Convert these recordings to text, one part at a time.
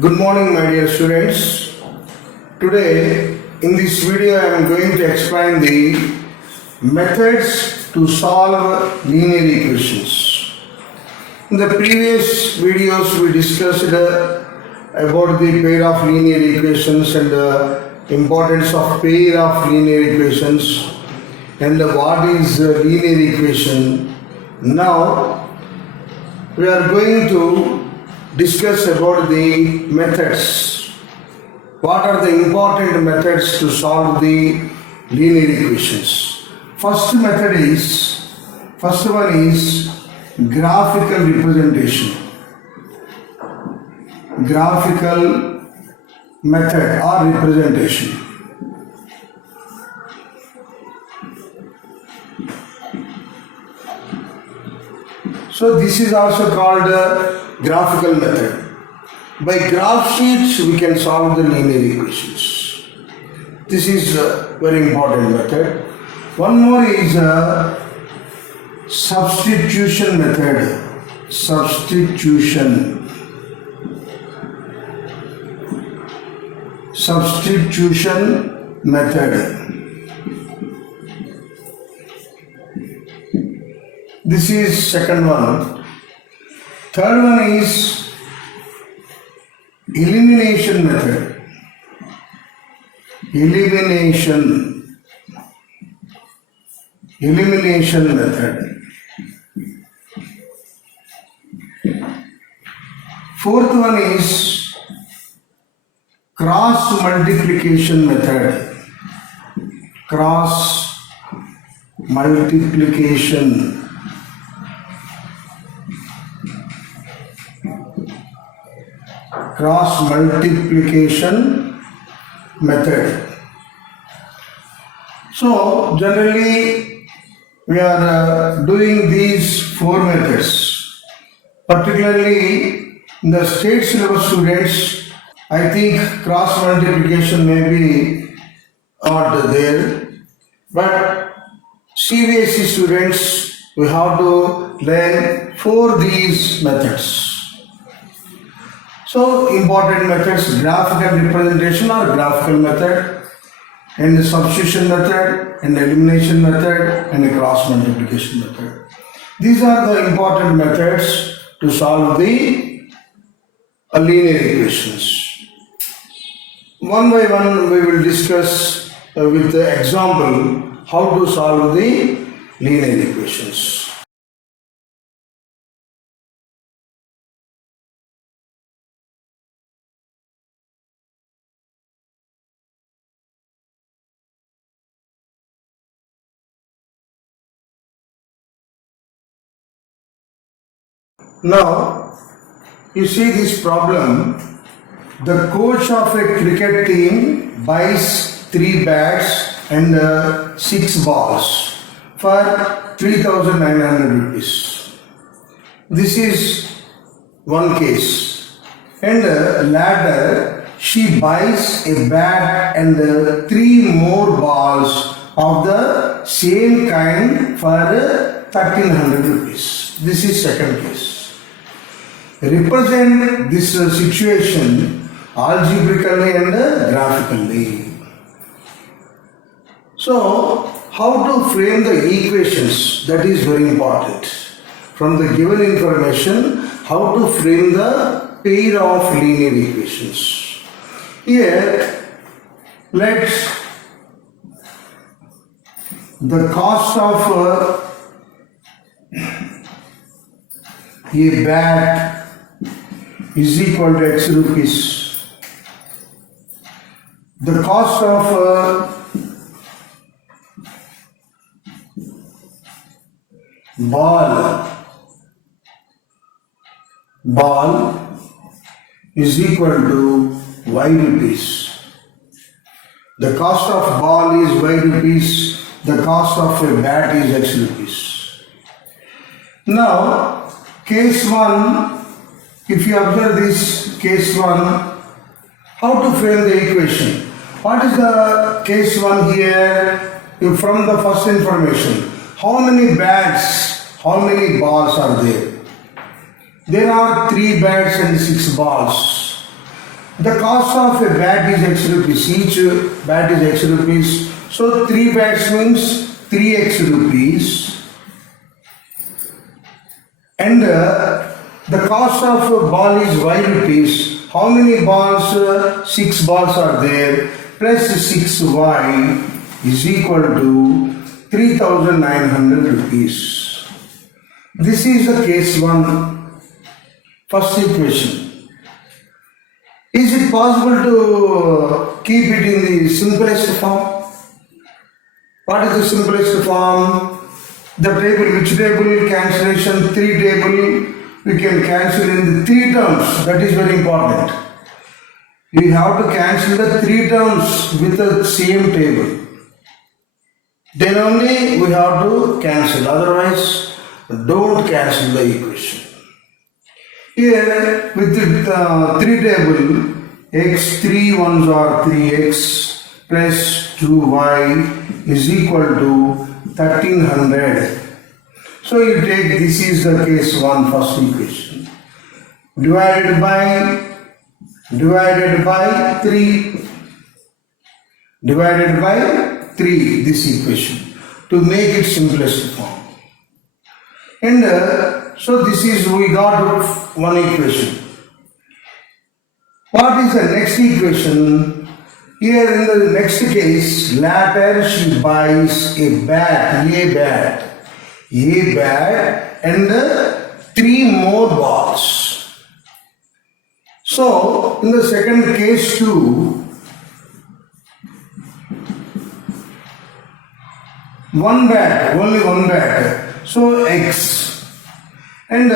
Good morning, my dear students. Today, in this video, I am going to explain the methods to solve linear equations. In the previous videos, we discussed about the pair of linear equations and the importance of pair of linear equations and what is a linear equation. Now, we are going to discuss about the methods. What are the important methods to solve the linear equations? First one is graphical representation. Graphical method or representation. So this is also called graphical method. By graph sheets we can solve the linear equations. This is a very important method. One more is substitution method. Substitution method. This is second one. Third one is elimination method. Elimination method. Fourth one is cross multiplication method. Cross multiplication method. So generally we are doing these four methods. Particularly in the state syllabus students, I think cross multiplication may be not there, but CBSE students, we have to learn for these methods. So important methods, graphical representation or graphical method, and the substitution method, and the elimination method, and the cross multiplication method. These are the important methods to solve the linear equations. One by one we will discuss with the example how to solve the linear equations. Now, you see this problem. The coach of a cricket team buys 3 bats and 6 balls for 3,900 rupees. This is one case. And later, she buys a bat and 3 more balls of the same kind for 1,300 rupees. This is second case. Represent this situation algebraically and graphically. So, how to frame the equations, that is very important. From the given information, how to frame the pair of linear equations. Here, let's the cost of a bat is equal to X rupees. The cost of ball is equal to Y rupees. The cost of ball is Y rupees. The cost of a bat is X rupees. Now, case 1, if you observe this case 1, how to frame the equation? What is the case 1 here? From the first information, how many bats, how many balls are there? There are 3 bats and 6 balls. The cost of a bat is X rupees. Each bat is X rupees. So 3 bats means 3x rupees. And the cost of a ball is Y rupees. How many balls? 6 balls are there. Plus 6y is equal to 3,900 rupees. This is the case 1. First equation. Is it possible to keep it in the simplest form? What is the simplest form? The table, which table? Cancellation, 3 table. We can cancel in the 3 terms. That is very important. We have to cancel the 3 terms with the same table. Then only we have to cancel. Otherwise, don't cancel the equation. Here with the 3 table, x3 ones are 3x plus 2y is equal to 1300. So you take, this is the case 1, first equation. Divided by 3. Divided by 3, this equation. To make it simplest form. And so this is, we got 1 equation. What is the next equation? Here in the next case, later she buys a bat, and 3 more balls. So in the second case too, 1 bat, only 1 bat. So x and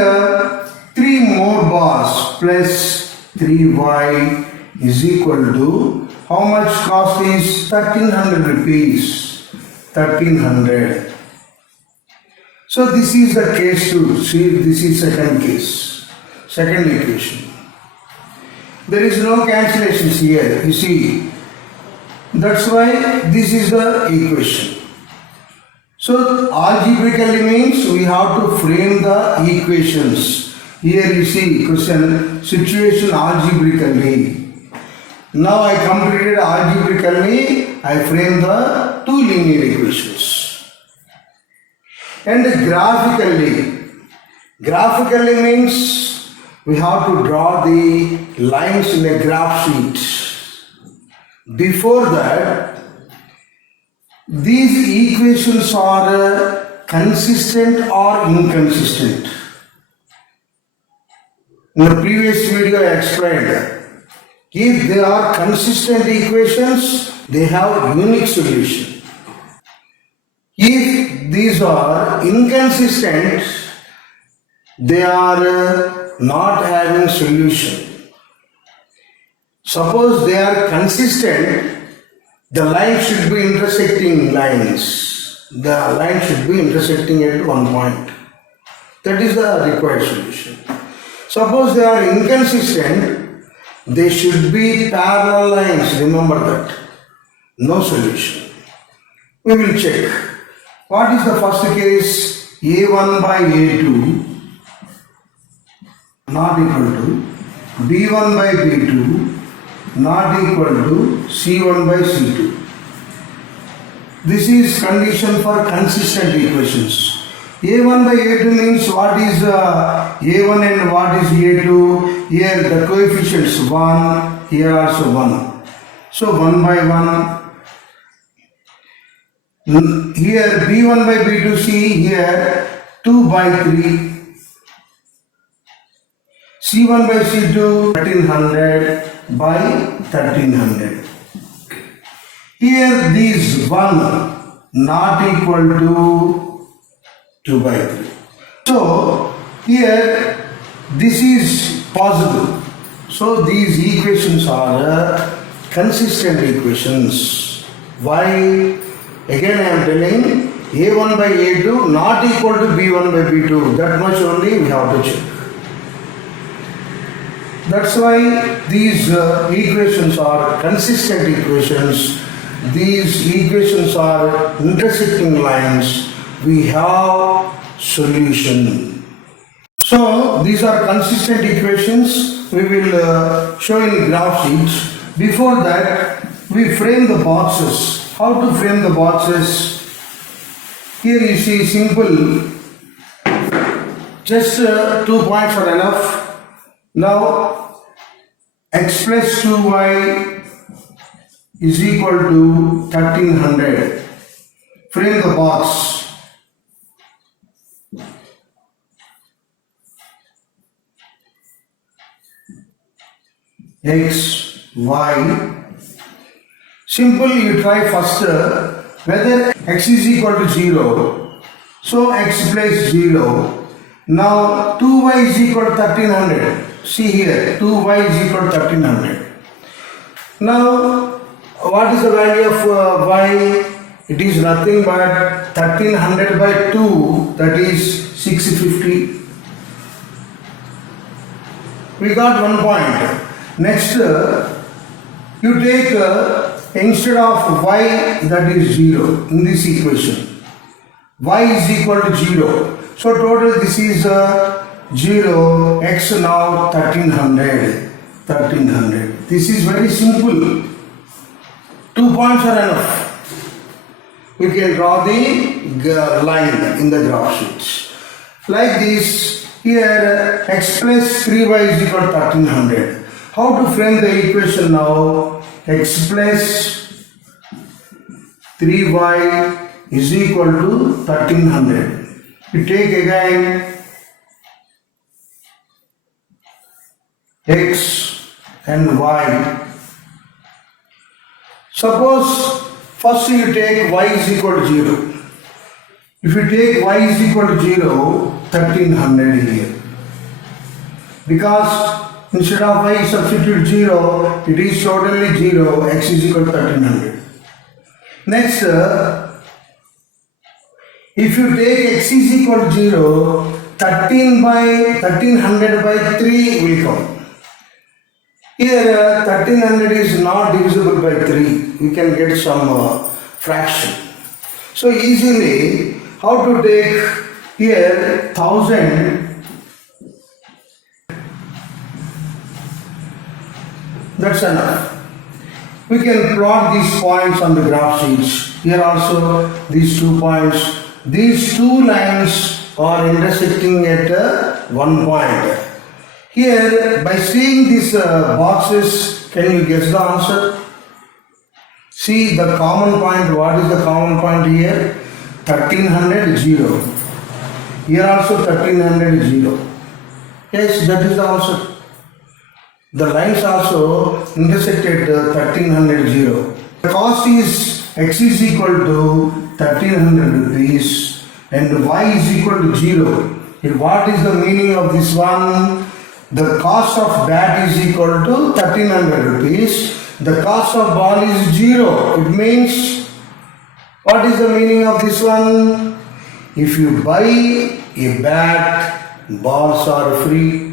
3 more balls plus 3y is equal to, how much cost is 1300 rupees? 1300. So this is the case 2. See, this is second case, second equation. There is no cancellations here, you see. That's why this is the equation. So algebraically means we have to frame the equations. Here you see question, situation algebraically. Now I completed algebraically, I framed the 2 linear equations. And graphically means we have to draw the lines in a graph sheet. Before that, these equations are consistent or inconsistent. In the previous video I explained, if they are consistent equations, they have unique solution. If these are inconsistent, they are not having solution. Suppose they are consistent, the line should be intersecting lines. The line should be intersecting at one point. That is the required solution. Suppose they are inconsistent, they should be parallel lines. Remember that. No solution. We will check. What is the first case? A1 by A2 not equal to B1 by B2 not equal to C1 by C2. This is condition for consistent equations. A1 by A2 means what is A1 and what is A2? Here the coefficients 1, here also 1. So 1 by 1. Here B1 by B2, see here 2 by 3. C1 by C2 1300 by 1300. Here these 1 not equal to 2 by 3. So here this is possible. So these equations are consistent equations. Why? Again I am telling, A1 by A2 not equal to B1 by B2. That much only we have to check. That's why these equations are consistent equations. These equations are intersecting lines. We have solution. So these are consistent equations. We will show in graph sheets. Before that, we frame the boxes. How to frame the boxes? Here you see simple. Just 2 points are enough. Now x plus 2y is equal to 1300. Frame the box. X, y. Simple, you try first whether x is equal to 0. So x plus 0. Now 2y is equal to 1300. See here, 2y is equal to 1300. Now what is the value of y? It is nothing but 1300 by 2, that is 650. We got 1 point. Next, you take instead of y, that is 0 in this equation. Y is equal to 0. So total this is 0, x now 1300. 1300. This is very simple. 2 points are enough. We can draw the line in the graph sheets. Like this, here x plus 3y is equal to 1300. How to frame the equation now? X plus 3y is equal to 1300. We take again x and y. Suppose first you take y is equal to 0. If you take y is equal to 0, 1300 here. Because instead of y substitute 0, it is totally 0, x is equal to 1300. Next, if you take x is equal to 0, 1300 by 3 will come. Here 1300 is not divisible by 3. We can get some fraction. So easily, how to take here 1000. That's enough. We can plot these points on the graph sheets. Here also these 2 points. These 2 lines are intersecting at 1 point. Here, by seeing these boxes, can you guess the answer? See the common point. What is the common point here? 1300, 0. Here also 1300, 0. Yes, that is the answer. The lines also intersect at 1300, 0. The cost is x is equal to 1300 rupees and y is equal to 0. Here, what is the meaning of this one? The cost of bat is equal to 1300 rupees. The cost of ball is 0. It means, what is the meaning of this one? If you buy a bat, balls are free.